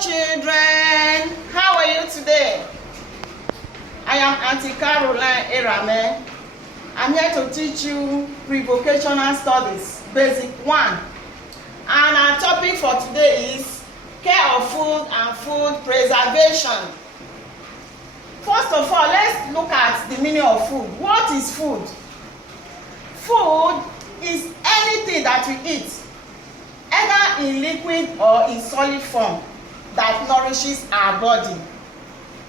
children, how are you today? I am Auntie Caroline Erame. I'm here to teach you Prevocational Studies, Basic 1. And our topic for today is care of food and food preservation. First of all, let's look at the meaning of food. What is food? Food is anything that we eat, either in liquid or in solid form, that nourishes our body.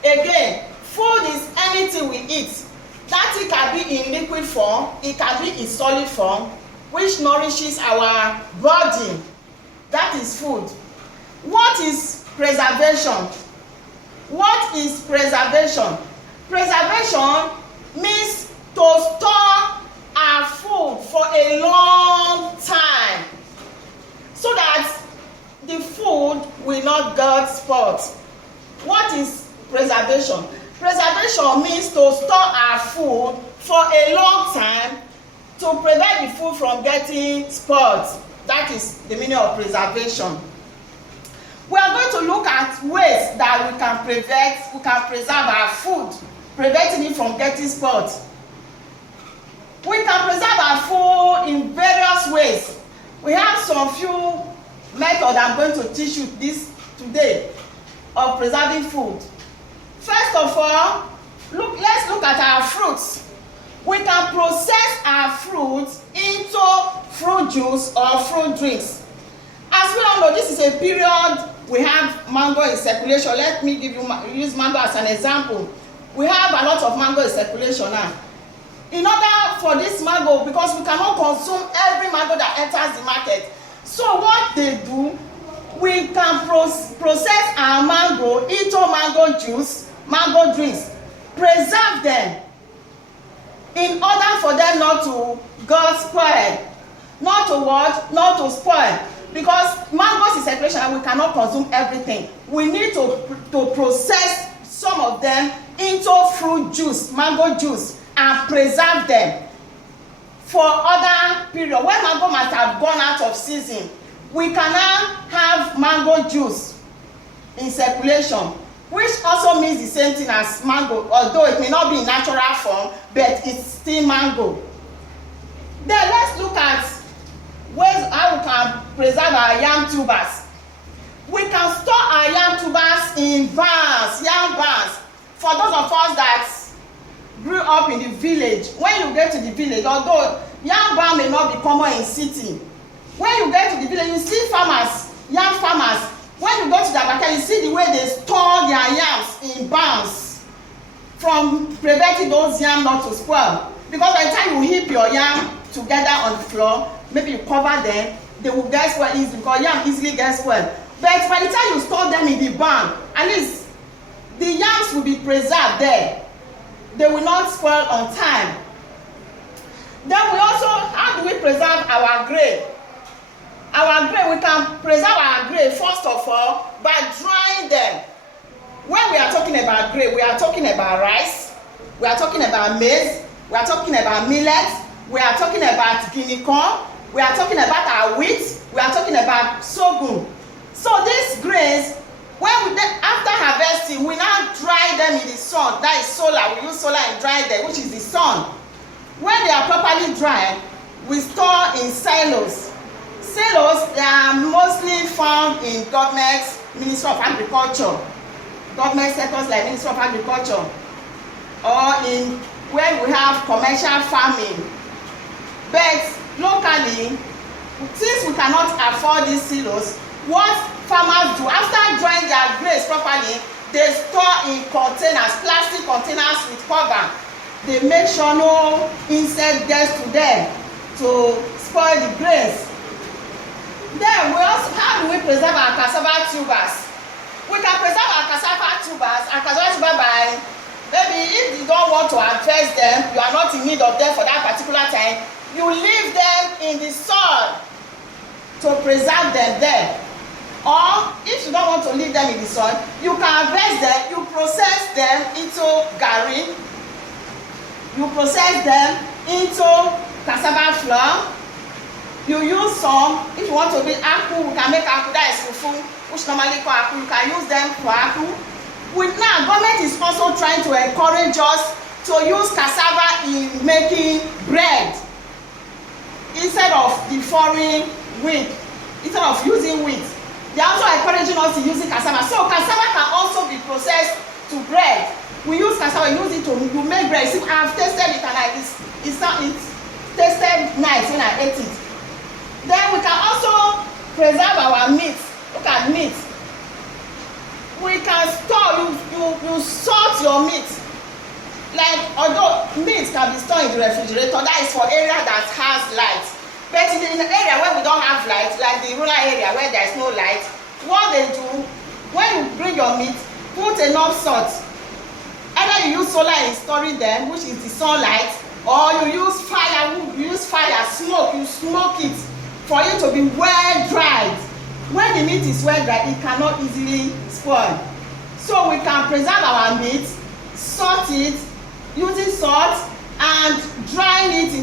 Again, food is anything we eat. That it can be in liquid form, it can be in solid form, which nourishes our body. That is food. What is preservation? What is preservation? Preservation means to store our food for a long time, so that the food will not get spoiled. What is preservation? Preservation means to store our food for a long time to prevent the food from getting spoiled. That is the meaning of preservation. We are going to look at ways that we can preserve our food, preventing it from getting spoiled. We can preserve our food in various ways. We have some few methods I'm going to teach you this today of preserving food. First of all, let's look at our fruits. We can process our fruits into fruit juice or fruit drinks. As we all know, this is a period we have mango in circulation. Let me use mango as an example. We have a lot of mango in circulation now. In order for this mango, because we cannot consume every mango that enters the market, so what they do, we can process our mango into mango juice, mango drinks, preserve them in order for them not to get spoiled. Not to what? Not to spoil. Because mangoes in circulation and we cannot consume everything. We need to process some of them into fruit juice, mango juice, and preserve them for other period. When mango might have gone out of season, we can now have mango juice in circulation, which also means the same thing as mango, although it may not be in natural form, but it's still mango. Then let's look at ways how we can preserve our yam tubers. We can store our yam tubers in barns, yam barns. For those of us that grew up in the village, when you get to the village, although yam barn may not be common in city, when you get to the village, you see farmers, yam farmers. When you go to the backyard, you see the way they store their yams in barns, from preventing those yams not to spoil. Because by the time you heap your yam together on the floor, maybe you cover them, they will get spoiled easily, because yam easily gets spoiled. But by the time you store them in the barn, at least the yams will be preserved there. They will not spoil on time. Then we also, how do we preserve our grain? Our grain, we can preserve our grain first of all by drying them. When we are talking about grain, we are talking about rice, we are talking about maize, we are talking about millet, we are talking about guinea corn, we are talking about our wheat, we are talking about sorghum. So these grains, after harvesting, we now dry them in the sun. That is solar. We use solar in drying them, which is the sun. When they are properly dried, we store in silos. Silos, they are mostly found in government, Ministry of Agriculture, government sectors like Ministry of Agriculture, or in where we have commercial farming. But locally, since we cannot afford these silos, what farmers do, after drying their grains properly, they store in containers, plastic containers with cover. They make sure no insect gets to them to spoil the grains. Then how do we preserve our cassava tubers? We can preserve our cassava tubers by, maybe if you don't want to harvest them, you are not in need of them for that particular time, you leave them in the soil to preserve them there. Or if you don't want to leave them in the soil, you can harvest them, you process them into garri, you process them into cassava flour, You use some. If you want to be aku, we can make aku, that is fufu, which normally call aku. You can use them for aku. Now, government is also trying to encourage us to use cassava in making bread instead of the foreign wheat, instead of using wheat. They are also encouraging us to using cassava. So cassava can also be processed to bread. We use cassava, use it to make bread. See, I've tasted it and it tasted nice when I ate it. Then we can also preserve our meat. Look at meat. We can store, you salt your meat. Like, although meat can be stored in the refrigerator, that is for area that has light. But in the area where we don't have light, like the rural area where there is no light, what they do, when you bring your meat, put enough salt. Either you use solar in storing them, which is the sunlight, or you use firewood, you use fire, smoke, you smoke it for it to be well dried. When the meat is well dried, it cannot easily spoil. So we can preserve our meat, salt it, using salt, and drying it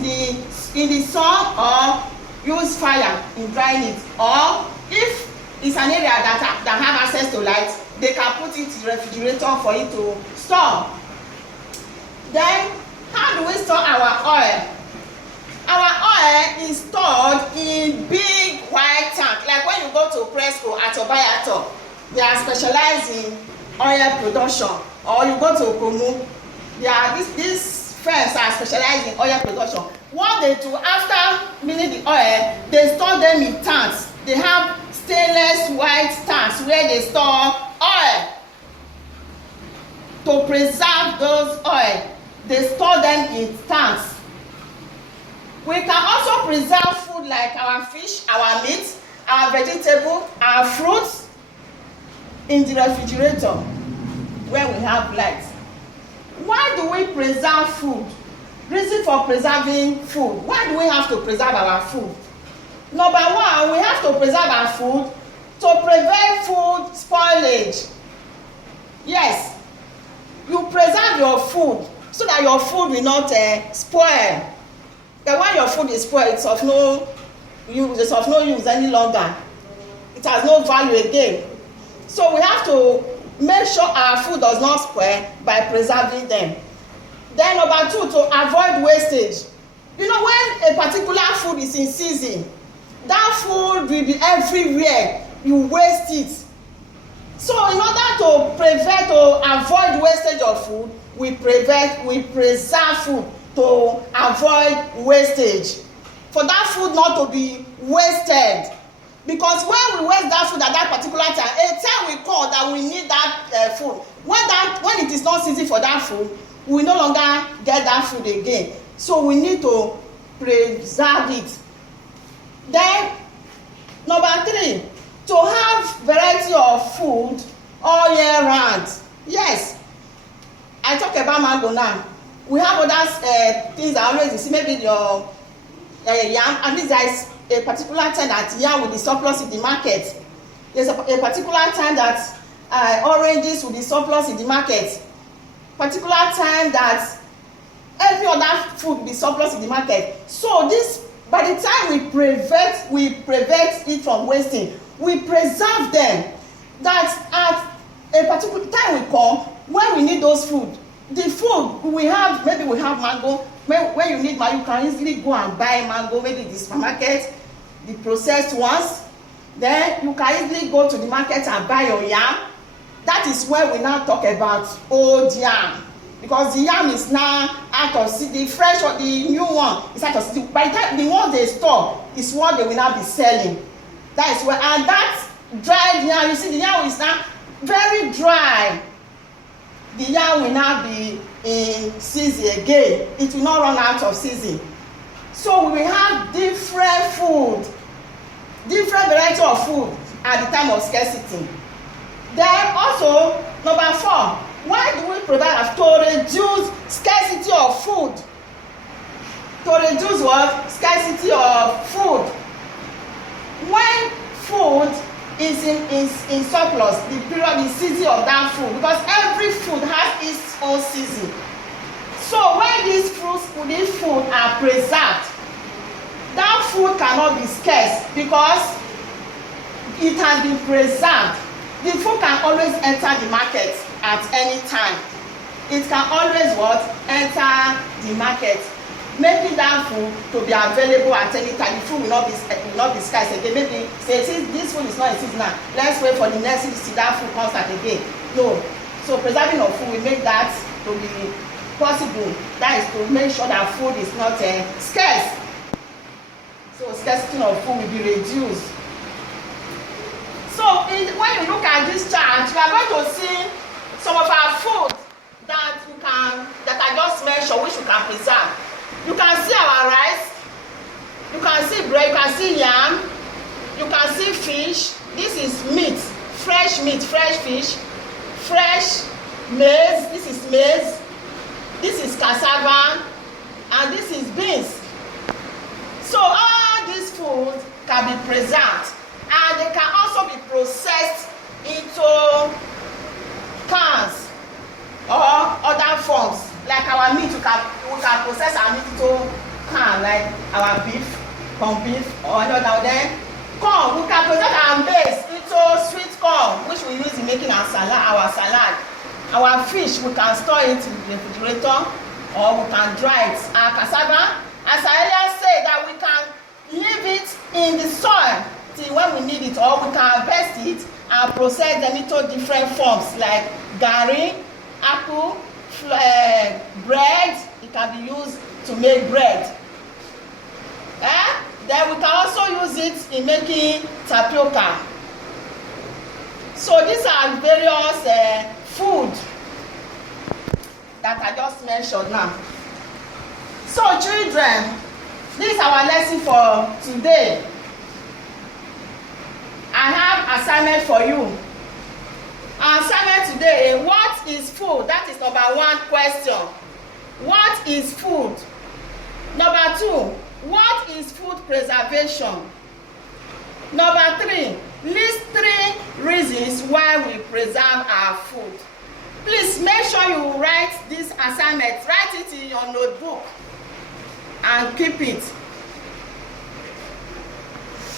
in the sun, or use fire in drying it. Or if it's an area that have access to light, they can put it in the refrigerator for it to store. Then, how do we store our oil? Our oil is stored in big white tank. Like when you go to Presco at Obayato, they are specialized in oil production. Or you go to Komu, these firms are specialized in oil production. What they do after milling the oil, they store them in tanks. They have stainless white tanks where they store oil. To preserve those oil, they store them in tanks. We can also preserve food like our fish, our meat, our vegetable, our fruits in the refrigerator where we have light. Why do we preserve food? Reason for preserving food. Why do we have to preserve our food? Number one, we have to preserve our food to prevent food spoilage. Yes, you preserve your food so that your food will not spoil. But when your food is spoiled, it's of no use any longer. It has no value again. So we have to make sure our food does not spoil by preserving them. Then number two, to avoid wastage. You know, when a particular food is in season, that food will be everywhere. You waste it. So in order to avoid wastage of food, we preserve food to avoid wastage. For that food not to be wasted. Because when we waste that food at that particular time, a time will come that we need that food. When it is not season for that food, we no longer get that food again. So we need to preserve it. Then, number three, to have variety of food all year round. Yes, I talk about mango now. We have other things that always you see, maybe your yam, and this is a particular time that yam will be surplus in the market. There's a particular time that oranges will be surplus in the market. Particular time that every other food will be surplus in the market. So this, by the time we prevent it from wasting, we preserve them. That at a particular time will come when we need those food. The food we have, maybe we have mango. When you need mango, you can easily go and buy mango, maybe in the supermarket, the processed ones. Then you can easily go to the market and buy your yam. That is where we now talk about old yam. Because the yam is now out of seed. The fresh or the new one is out of seed. By the time the one they store is what they will now be selling. That is where, and that dried yam, you see the yam is now very dry. The yam will now be in season again. It will not run out of season. So we will have different food, different variety of food at the time of scarcity. Then also, number four, why do we provide to reduce scarcity of food? To reduce what? Scarcity of food. When food is in surplus, the season of that food, because every food has its own season. So when these food are preserved, that food cannot be scarce because it has been preserved. The food can always enter the market at any time. It can always what? Enter the market, making that food to be available at any time. The food will not be scarce again. Maybe say this food is not in season now, let's wait for the next season to see that food comes out again. No. So preserving of food will make that to be possible. That is to make sure that food is not scarce. So scarcity of food will be reduced. So when you look at this chart, you are going to see some of our food that I just mentioned, which you can preserve. You can see our rice, you can see bread, you can see yam, you can see fish. This is meat, fresh fish, fresh maize. This is maize. This is cassava, and this is beans. So all these foods can be preserved, and they can also be processed into cans or other forms. Like our meat, we can process our meat into can, like our beef, corn beef, or another. Then corn, we can process our maize into sweet corn, which we use in making our salad. Our fish, we can store it in the refrigerator, or we can dry it. Our cassava, as I earlier said, that we can leave it in the soil till when we need it, or we can harvest it and process them into different forms like garri, apple, bread. It can be used to make bread. Then we can also use it in making tapioca. So these are various food that I just mentioned now. So children, this is our lesson for today. I have assignment for you. Our assignment today, what is food? That is number 1 question. What is food? Number 2, what is food preservation? Number 3, list 3 reasons why we preserve our food. Please make sure you write this assignment. Write it in your notebook and keep it.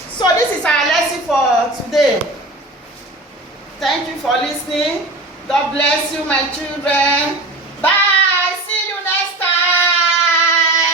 So this is our lesson for today. Thank you for listening. God bless you, my children.